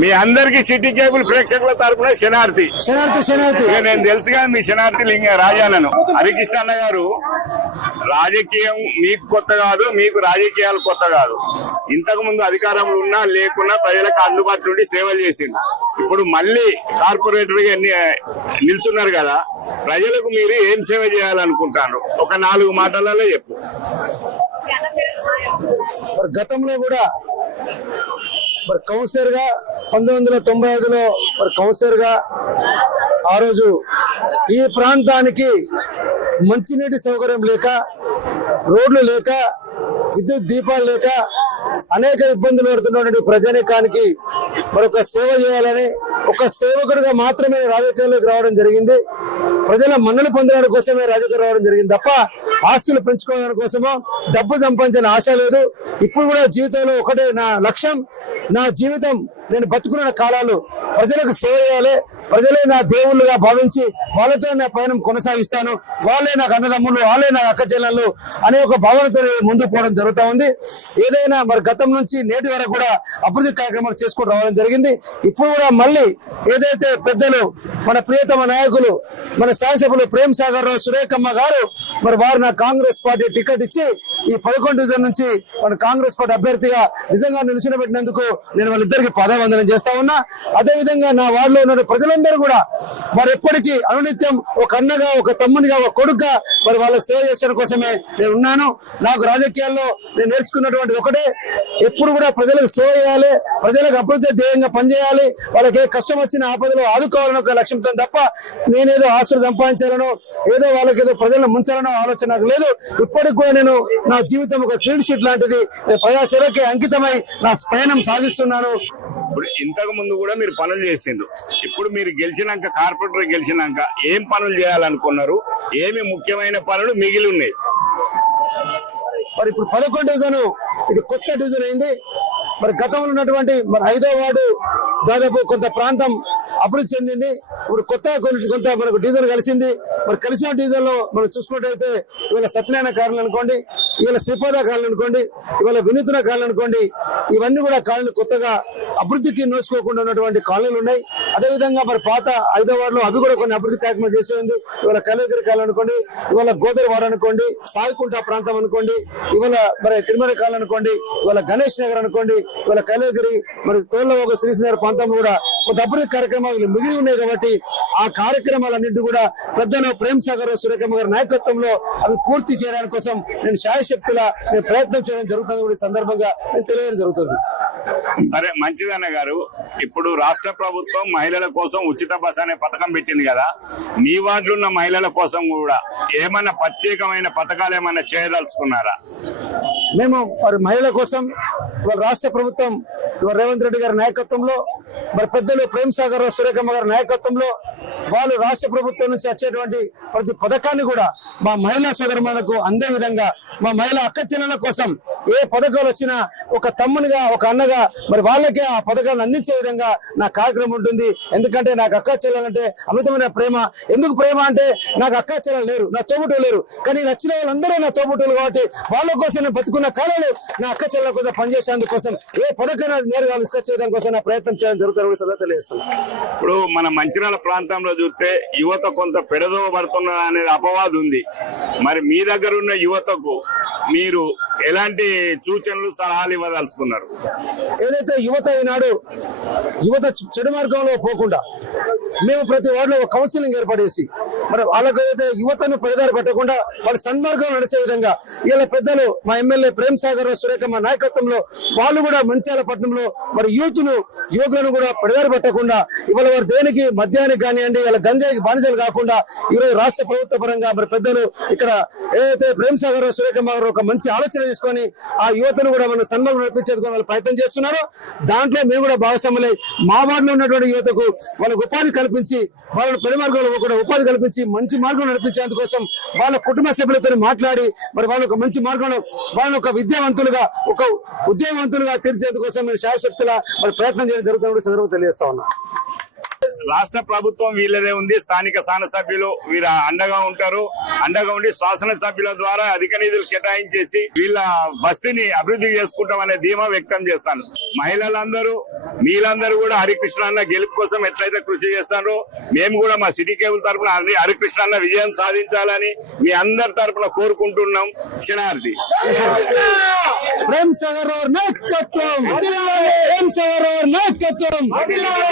మీ అందరికి city cable ప్రేక్షకుల తరపున శనార్థి నేను తెలుసుగా మీ శనార్థి లింగ రాజానను. హరికృష్ణ అన్న గారు రాజకీయం మీకు కొత్త కాదు మీకు రాజకీయాలు కొత్త కాదు. ఇంతకు ముందు అధికారంలో ఉన్నా లేకున్నా ప్రజలకు అందుబాటులో ఉండి సేవలు చేసింది ఇప్పుడు మళ్ళీ కార్పొరేటర్గా నిల్చున్నారు కదా ప్రజలకు మీరు ఏం సేవ చేయాలనుకుంటారు? ఒక నాలుగు మాటలలో చెప్పు. మరి గతంలో కూడా మరి కౌన్సిలర్గా పంతొమ్మిది వందల తొంభై ఐదులో మరి కౌన్సిలర్గా ఆ రోజు ఈ ప్రాంతానికి మంచినీటి సౌకర్యం లేక రోడ్లు లేక విద్యుత్ దీపాలు లేక అనేక ఇబ్బందులు పడుతున్నటువంటి ప్రజానీకానికి మరొక సేవ చేయాలని ఒక సేవకుడిగా మాత్రమే రాజకీయాల్లోకి రావడం జరిగింది. ప్రజల మన్నలు పొందడానికి కోసమే రాజకీయం రావడం జరిగింది తప్ప ఆస్తులు పెంచుకోవడానికి కోసమో డబ్బు సంపాదించాలని ఆశ లేదు. ఇప్పుడు కూడా జీవితంలో ఒకటే నా లక్ష్యం. నా జీవితం నేను బతుకున్న కాలాలు ప్రజలకు సేవ చేయాలి. ప్రజలే నా దేవుళ్ళుగా భావించి వాళ్ళతో నా పయనం కొనసాగిస్తాను. వాళ్ళే నాకు అన్నదమ్ములు వాళ్ళే నా అక్క చెల్లెళ్ళు అనే ఒక భావనతో నేను ముందుకు పోవడం జరుగుతూ ఉంది. ఏదైనా మరి గతం నుంచి నేటి వరకు కూడా అభివృద్ధి కార్యక్రమాలు చేసుకుని రావడం జరిగింది. ఇప్పుడు కూడా మళ్ళీ ఏదైతే పెద్దలు మన ప్రియతమ నాయకులు మన శాసనసభ్యులు ప్రేమ్ సాగర్ రావు సురేఖమ్మ గారు మరి వారు నా కాంగ్రెస్ పార్టీ టికెట్ ఇచ్చి ఈ పదకొండు డివిజన్ నుంచి మన కాంగ్రెస్ పార్టీ అభ్యర్థిగా నిజంగా నిలిచినబెట్టినందుకు నేను వాళ్ళిద్దరికి పదవందనం చేస్తా ఉన్నా. అదే విధంగా నా వార్డులో ఉన్న ప్రజలందరూ కూడా మరి ఎప్పటికీ అనునిత్యం ఒక అన్నగా ఒక తమ్మునిగా ఒక కొడుకుగా మరి వాళ్ళకి సేవ చేసడం కోసమే నేను ఉన్నాను. నాకు రాజకీయాల్లో నేను నేర్చుకున్నటువంటి ఒకటే ఎప్పుడు కూడా ప్రజలకు సేవ చేయాలి ప్రజలకు అభివృద్ధి ధ్యేయంగా పనిచేయాలి వాళ్ళకి ఏ కష్టం వచ్చిన ఆపదలో ఆదుకోవాలని ఒక లక్ష్యంతో తప్ప నేనేదో ఆస్తులు సంపాదించాలనో ఏదో వాళ్ళకి ఏదో ప్రజలను ముంచాలనో ఆలోచన నాకు లేదు. ఇప్పటికి కూడా నేను నా జీవితం ఒక క్లీన్ షీట్ లాంటిది. నేను ప్రజాసేవకి అంకితమై నా ప్రయాణం సాగిస్తున్నాను. ఇప్పుడు ఇంతకు ముందు కూడా మీరు పనులు చేసిండ్రు. ఇప్పుడు మీరు గెలిచినాక కార్పొరేటర్ గెలిచినాక ఏం పనులు చేయాలనుకున్నారు? ఏమి ముఖ్యమైన పనులు మిగిలి ఉన్నాయి? మరి ఇప్పుడు పదకొండు డివిజన్ ఇది కొత్త డివిజన్ అయింది. మరి గతంలో ఉన్నటువంటి మరి ఐదో వార్డు దాదాపు కొంత ప్రాంతం అభివృద్ధి చెందింది. ఇప్పుడు కొత్త కొంత మనకు డీజిల్ కలిసింది. మరి కలిసిన డీజిల్లో మనం చూసుకున్నట్టయితే ఇవాళ సత్యనారాయణ కాలనీ అనుకోండి ఇవాళ శ్రీపాద కాలనీ అనుకోండి ఇవాళ వినూత్న కాలనీ అనుకోండి ఇవన్నీ కూడా కాలనీ కొత్తగా అభివృద్ధికి నోచుకోకుండా ఉన్నటువంటి కాలనీలు ఉన్నాయి. అదేవిధంగా మరి పాత ఐదో వార్డులో అవి కూడా కొన్ని అభివృద్ధి కార్యక్రమాలు చేసే ఉంది ఇవాళ కలవగిరి కాలం అనుకోండి ఇవాళ గోదావరి వారు అనుకోండి సాయికుంట ప్రాంతం అనుకోండి ఇవాళ మరి తిరుమల కాలం అనుకోండి ఇవాళ గణేష్ నగర్ అనుకోండి ఇవాళ కలవగిరి మరి తోళ్ళ శ్రీశ్వర ప్రాంతం కూడా కొంత అభివృద్ధి కార్యక్రమాలు మిగిలి ఉన్నాయి కాబట్టి ఆ కార్యక్రమాలన్నింటి కూడా పెద్దలు ప్రేమ్ సాగర్ సురేఖమ్మ గారి నాయకత్వంలో అవి పూర్తి చేయడానికి కోసం నేను శాయశక్తుల నేను ప్రయత్నం చేయడం జరుగుతుంది కూడా సందర్భంగా నేను తెలియడం జరుగుతుంది. సరే మంచిదన్న గారు. ఇప్పుడు రాష్ట్ర ప్రభుత్వం మహిళల కోసం ఉచిత బస్ అనే పథకం పెట్టింది కదా. మీ వార్డులో ఉన్న మహిళల కోసం కూడా ఏమైనా ప్రత్యేకమైన పథకాలు ఏమైనా చేయదలుచుకున్నారా? మేము మరి మహిళల కోసం ఇవాళ రాష్ట్ర ప్రభుత్వం ఇవాళ రేవంత్ రెడ్డి గారి నాయకత్వంలో మరి పెద్దలు ప్రేమ్ సాగర్ రావు సురేఖమ్మ గారి నాయకత్వంలో వాళ్ళు రాష్ట్ర ప్రభుత్వం నుంచి వచ్చేటువంటి ప్రతి పథకాన్ని కూడా మా మహిళా సోదరులకు అందే విధంగా మా మహిళా అక్క చెల్లెల కోసం ఏ పథకాలు వచ్చినా ఒక తమ్మునిగా ఒక అన్నగా మరి వాళ్ళకే ఆ పథకాలను అందించే విధంగా నా కార్యక్రమం ఉంటుంది. ఎందుకంటే నాకు అక్క చెల్లెలంటే అమితమైన ప్రేమ. ఎందుకు ప్రేమ అంటే నాకు అక్క చెల్లెలు లేరు నా తోబుట్టులు లేరు. కానీ నచ్చిన వాళ్ళందరూ నా తోబుట్టులు కాబట్టి వాళ్ళ కోసం నేను బతుకున్న కాలంలో నా అక్క చెల్లెల కోసం పనిచేసేందుకు కోసం ఏ పథకాన్ని నేరుగా డిస్కస్ చేయడం కోసం నా ప్రయత్నం చేయడం జరుగుతుంది కూడా తెలియజేస్తున్నాను ఇప్పుడు మన మంచిర్యాల ప్రాంతంలో చూస్తే యువత కొంత పెడదవ పడుతున్న అనేది అపవాదు ఉంది. మరి మీ దగ్గర ఉన్న యువతకు మీరు ఎలాంటి సూచనలు సలహాలు ఇవ్వదలుచుకున్నారు? ఏదైతే యువత ఈనాడు యువత చెడు మార్గంలో పోకుండా మేము ప్రతి వార్డులో ఒక కౌన్సిలింగ్ ఏర్పడేసి మరి వాళ్ళకు అయితే యువతను పెడదారి పెట్టకుండా వాళ్ళు సన్మార్గం నడిచే విధంగా ఇలా పెద్దలు మా ఎమ్మెల్యే ప్రేమ్ సాగర్ సురేఖమ్మ నాయకత్వంలో వాళ్ళు కూడా మంచాల పట్టణంలో మరి యూత్ను యువకులను కూడా పెడదారి పెట్టకుండా ఇవాళ వారు దేనికి మద్యానికి కానివ్వండి ఇలా గంజాయికి బానిసలు కాకుండా ఈరోజు రాష్ట్ర ప్రభుత్వ పరంగా మరి పెద్దలు ఇక్కడ ఏదైతే ప్రేమ్ సాగర్ సురేఖమ్మ గారు ఒక మంచి ఆలోచన తీసుకొని ఆ యువతను కూడా మన సన్మార్గం నడిపించేందుకు వాళ్ళు ప్రయత్నం చేస్తున్నారో. దాంట్లో మేము కూడా భాగస్వాములై మా వార్డులో ఉన్నటువంటి యువతకు వాళ్ళకు ఉపాధి కల్పించి వాళ్ళని పెళ్ళి మార్గంలో కూడా ఉపాధి కల్పించి మంచి మార్గం నడిపించేందుకోసం వాళ్ళ కుటుంబ సభ్యులతో మాట్లాడి మరి వాళ్ళ ఒక మంచి మార్గంలో వాళ్ళని ఒక విద్యావంతులుగా ఒక ఉద్యోగవంతులుగా తీర్చేందుకోసం మేము శాశక్తుల మరి ప్రయత్నం చేయడం జరుగుతుంది సందర్భం తెలియజేస్తా ఉన్నాం. రాష్ట్ర ప్రభుత్వం వీళ్ళదే ఉంది. స్థానిక శాసనసభ్యులు వీరు అండగా ఉంటారు. అండగా ఉండి శాసనసభ్యుల ద్వారా అధిక నిధులు కేటాయించేసి వీళ్ళ బస్తీని అభివృద్ధి చేసుకుంటాం అనే ధీమా వ్యక్తం చేస్తాను. మహిళలందరూ మీరందరూ కూడా హరికృష్ణ అన్న గెలుపు కోసం ఎట్లయితే కృషి చేస్తారో మేము కూడా మా సిటీ కేబుల్ తరపున హరికృష్ణ అన్న విజయం సాధించాలని మీ అందరి తరఫున కోరుకుంటున్నాం. క్షణార్థి ప్రేమ్ సాగర్ నాయకత్వం. ప్రేమ్ సాగర్ నాయకత్వం.